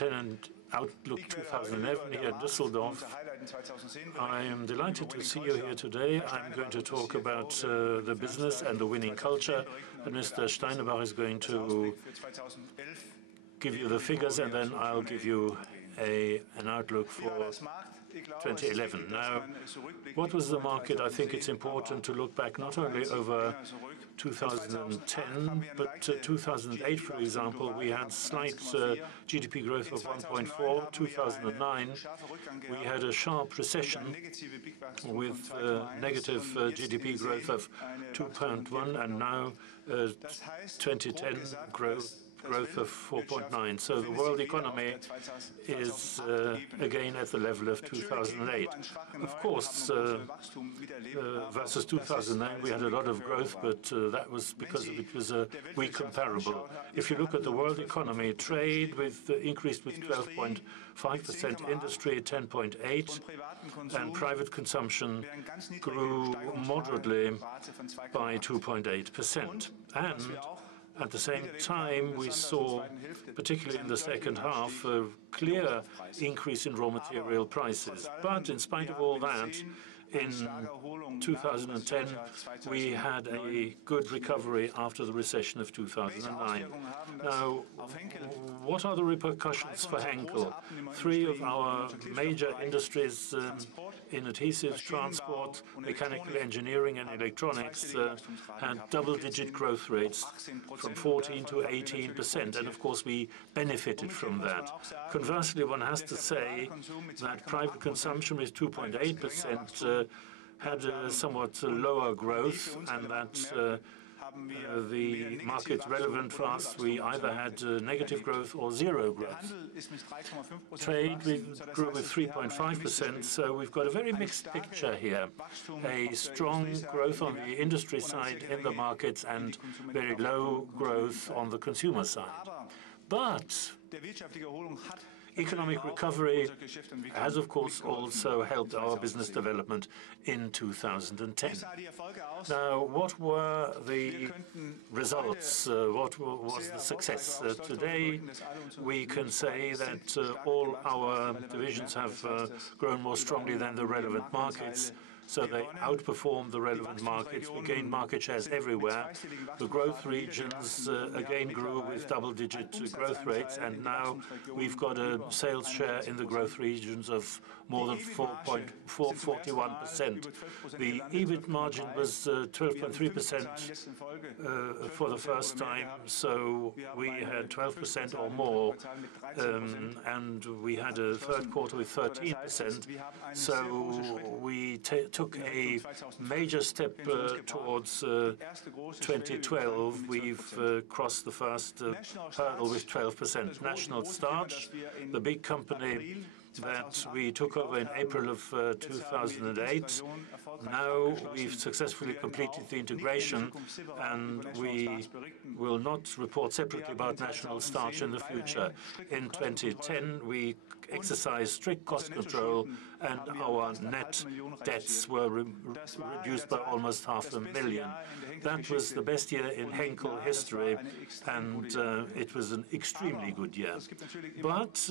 2010 and Outlook 2011 here in Düsseldorf. I am delighted to see you here today. I'm going to talk about the business and the winning culture, and Mr. Steinebach is going to give you the figures, and then I'll give you an outlook for 2011. Now, what was the market? I think it's important to look back not only over 2010, but 2008, for example, we had slight GDP growth of 1.4. 2009, we had a sharp recession with negative GDP growth of 2.1, and now 2010 growth of 4.9. So the world economy is again at the level of 2008. Of course, versus 2009, we had a lot of growth, but that was because it was a weak comparable. If you look at the world economy, trade increased with 12.5%, industry 10.8%, and private consumption grew moderately by 2.8%. And at the same time, we saw, particularly in the second half, a clear increase in raw material prices. But in spite of all that, in 2010, we had a good recovery after the recession of 2009. Now, what are the repercussions for Henkel? Three of our major industries in adhesives, transport, mechanical engineering, and electronics had double-digit growth rates from 14 to 18%, and of course we benefited from that. Conversely, one has to say that private consumption with 2.8% had a somewhat lower growth, and that the market relevant for us, we either had negative growth or zero growth. Trade, we grew with 3.5%, so we've got a very mixed picture here. A strong growth on the industry side in the markets and very low growth on the consumer side. But economic recovery has, of course, also helped our business development in 2010. Now, what were the results? What was the success? Today, we can say that all our divisions have grown more strongly than the relevant markets. So they outperformed the relevant markets. We gained market shares everywhere. The growth regions again grew with double-digit growth rates, and now we've got a sales share in the growth regions of more than 41%. The EBIT margin was 12.3% for the first time, so we had 12% or more, and we had a third quarter with 13%. So we took a major step towards 2012. We've crossed the first hurdle with 12%. National Starch, the big company that we took over in April of 2008. Now we've successfully completed the integration, and we will not report separately about National Starch in the future. In 2010, we exercised strict cost control, and our net debts were reduced by almost 500,000. That was the best year in Henkel history, and it was an extremely good year. But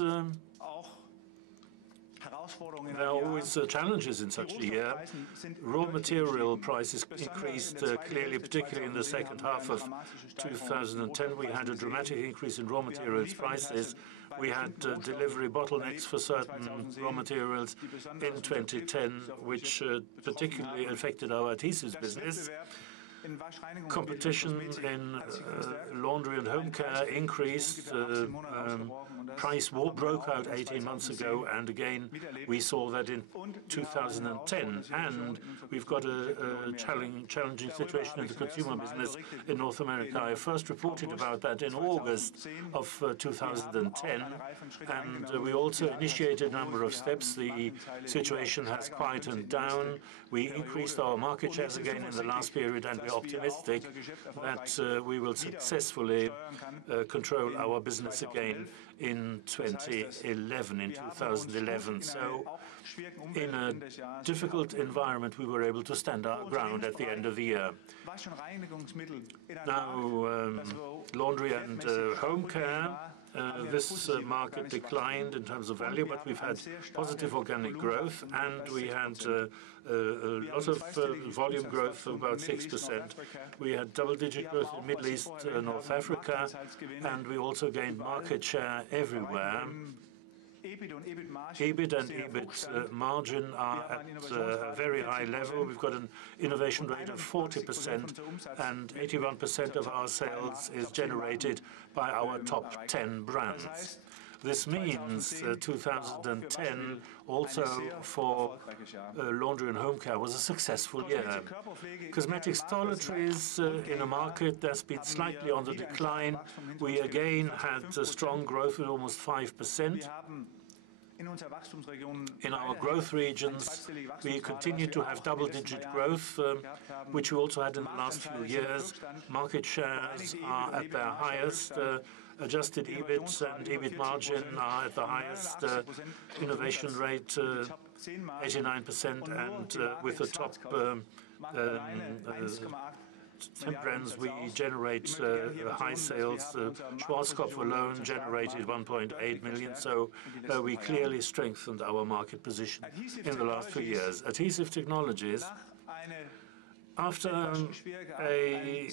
there are always challenges in such a year. Raw material prices increased clearly, particularly in the second half of 2010. We had a dramatic increase in raw materials prices. We had delivery bottlenecks for certain raw materials in 2010, which particularly affected our adhesives business. Competition in laundry and home care increased. Price war broke out 18 months ago, and again we saw that in 2010. And we've got a challenging situation in the consumer business in North America. I first reported about that in August of 2010, and we also initiated a number of steps. The situation has quietened down. We increased our market shares again in the last period, and we're optimistic that we will successfully control our business again in 2011. So in a difficult environment, we were able to stand our ground at the end of the year. Now, laundry and home care, This market declined in terms of value, but we've had positive organic growth, and we had a lot of volume growth of about 6%. We had double-digit growth in Middle East, North Africa, and we also gained market share everywhere. EBIT and EBIT margin are at a very high level. We've got an innovation rate of 40%, and 81% of our sales is generated by our top 10 brands. This means 2010 also for laundry and home care was a successful year. Cosmetics toiletries in a market that's been slightly on the decline. We again had a strong growth with almost 5%. In our growth regions, we continue to have double-digit growth, which we also had in the last few years. Market shares are at their highest. Adjusted EBIT and EBIT margin are at the highest. Innovation rate 89%, and with the top 10 brands, we generate high sales. Schwarzkopf alone generated 1.8 million, so we clearly strengthened our market position in the last 2 years. Adhesive Technologies, after a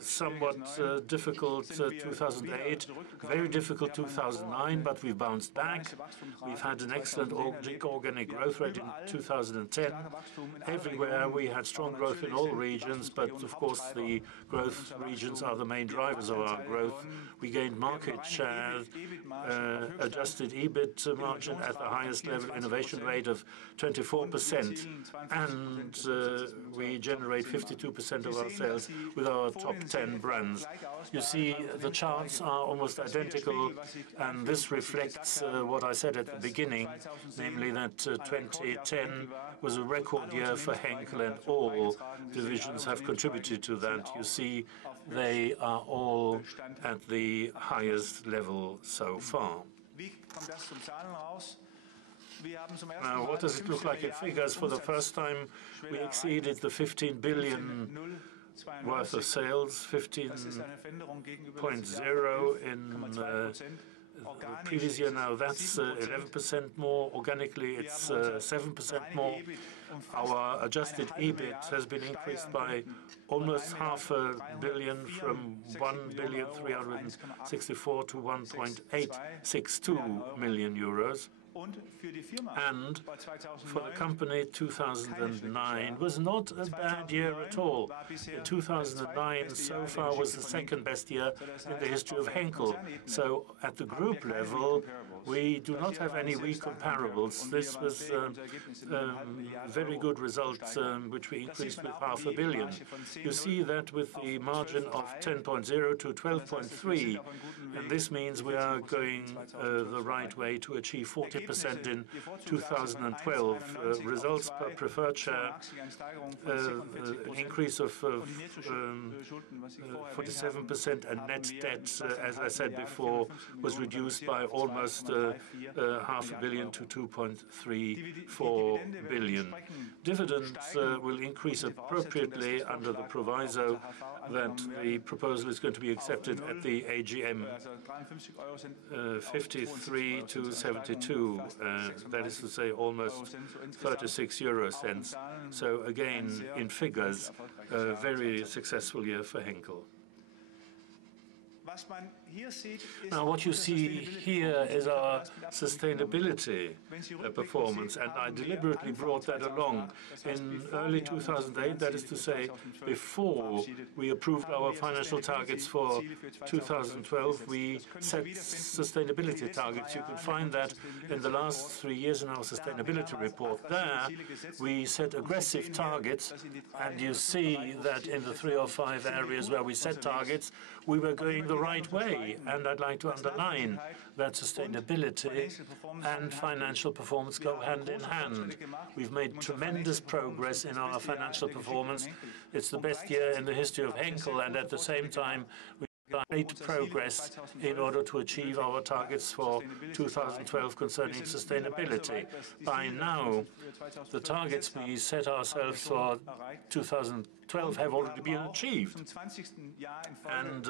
somewhat difficult 2008, very difficult 2009, but we bounced back. We've had an excellent organic growth rate in 2010. Everywhere we had strong growth in all regions, but of course the growth regions are the main drivers of our growth. We gained market share, adjusted EBIT margin at the highest level, innovation rate of 24%, and we generate 52% of our sales with our top 10 brands. You see, the charts are almost identical, and this reflects what I said at the beginning, namely that 2010 was a record year for Henkel, and all divisions have contributed to that. You see, they are all at the highest level so far. Now, what does it look like in figures? For the first time, we exceeded the 15 billion worth of sales, 15.0 in the previous year. Now, that's 11% more. Organically, it's 7% more. Our adjusted EBIT has been increased by almost €500 million, from 1,364 to 1.862 million euros. And for the company, 2009 was not a bad year at all. 2009 so far was the second best year in the history of Henkel. So at the group level, we do not have any weak comparables. This was very good results, which we increased with €500 million. You see that with the margin of 10.0 to 12.3, and this means we are going the right way to achieve 40% in 2012. Results per preferred share, an increase of 47%, and net debt, as I said before, was reduced by almost €500 million to 2.34 billion. Dividends will increase appropriately under the proviso that the proposal is going to be accepted at the AGM, 53 to 72, that is to say almost 36 euro cents. So again, in figures, a very successful year for Henkel. Now, what you see here is our sustainability performance, and I deliberately brought that along. In early 2008, that is to say, before we approved our financial targets for 2012, we set sustainability targets. You can find that in the last 3 years in our sustainability report. There, we set aggressive targets, and you see that in the 3 or 5 areas where we set targets, we were going the right way. And I'd like to underline that sustainability and financial performance go hand in hand. We've made tremendous progress in our financial performance. It's the best year in the history of Henkel, and at the same time, we've great progress in order to achieve our targets for 2012 concerning sustainability. By now, the targets we set ourselves for 2012 have already been achieved. And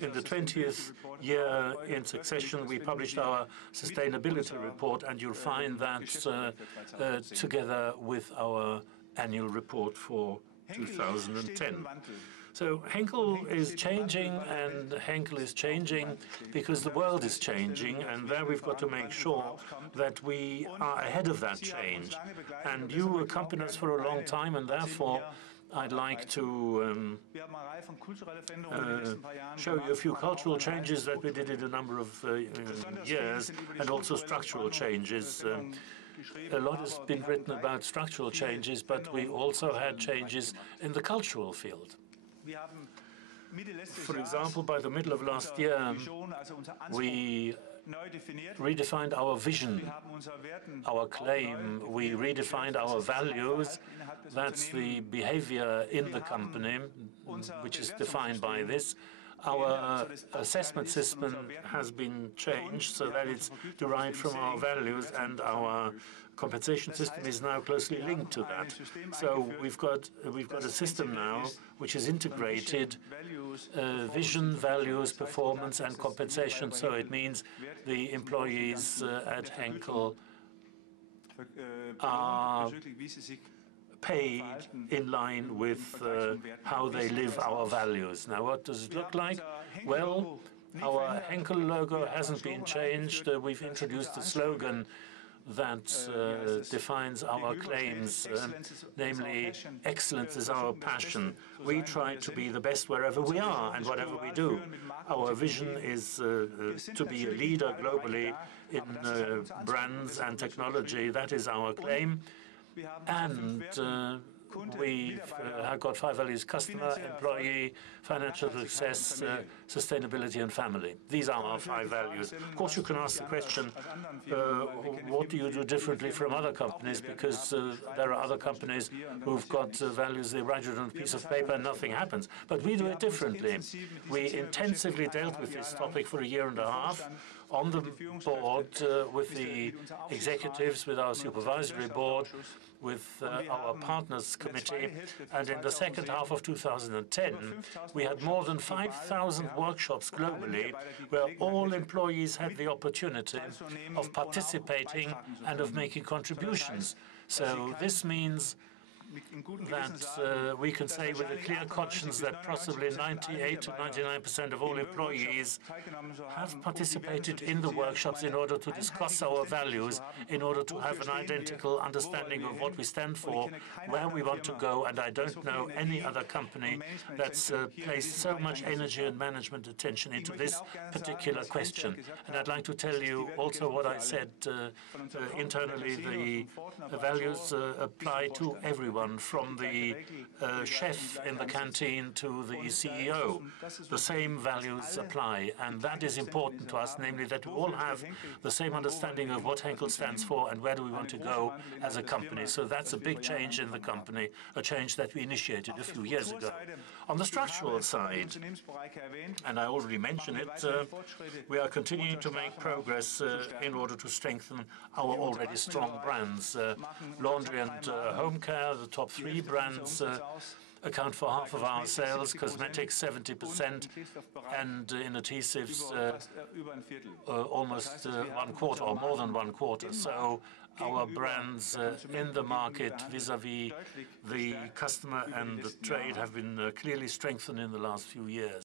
in the 20th year in succession, we published our sustainability report, and you'll find that together with our annual report for 2010. So Henkel is changing, and Henkel is changing because the world is changing, and there we've got to make sure that we are ahead of that change. And you accompany us for a long time, and therefore I'd like to show you a few cultural changes that we did in a number of years, and also structural changes. A lot has been written about structural changes, but we also had changes in the cultural field. For example, by the middle of last year, we redefined our vision, our claim. We redefined our values. That's the behavior in the company, which is defined by this. Our assessment system has been changed so that it's derived from our values, and our compensation system is now closely linked to that. So we've got a system now which is integrated vision, values, performance, and compensation. So it means the employees at Henkel are paid in line with how they live our values. Now, what does it look like? Well, our Henkel logo hasn't been changed. We've introduced a slogan that defines our claims, namely, excellence is our passion. We try to be the best wherever we are and whatever we do. Our vision is to be a leader globally in brands and technology. That is our claim. And we've got 5 values: customer, employee, financial success, sustainability, and family. These are our 5 values. Of course, you can ask the question, what do you do differently from other companies? Because there are other companies who've got values, they write it on a piece of paper and nothing happens. But we do it differently. We intensively dealt with this topic for a year and a half on the board, with the executives, with our supervisory board, with our partners committee, and in the second half of 2010 we had more than 5,000 workshops globally where all employees had the opportunity of participating and of making contributions. So this means that we can say with a clear conscience that possibly 98 to 99% of all employees have participated in the workshops in order to discuss our values, in order to have an identical understanding of what we stand for, where we want to go, and I don't know any other company that's placed so much energy and management attention into this particular question. And I'd like to tell you also what I said internally. The values apply to everyone, from the chef in the canteen to the CEO. The same values apply, and that is important to us, namely that we all have the same understanding of what Henkel stands for and where do we want to go as a company. So that's a big change in the company, a change that we initiated a few years ago. On the structural side, and I already mentioned it, we are continuing to make progress in order to strengthen our already strong brands. Laundry and home care, the top 3 brands, account for half of our sales, cosmetics 70%, and in adhesives almost 1/4 or more than 1/4. So our brands in the market vis-à-vis the customer and the trade have been clearly strengthened in the last few years.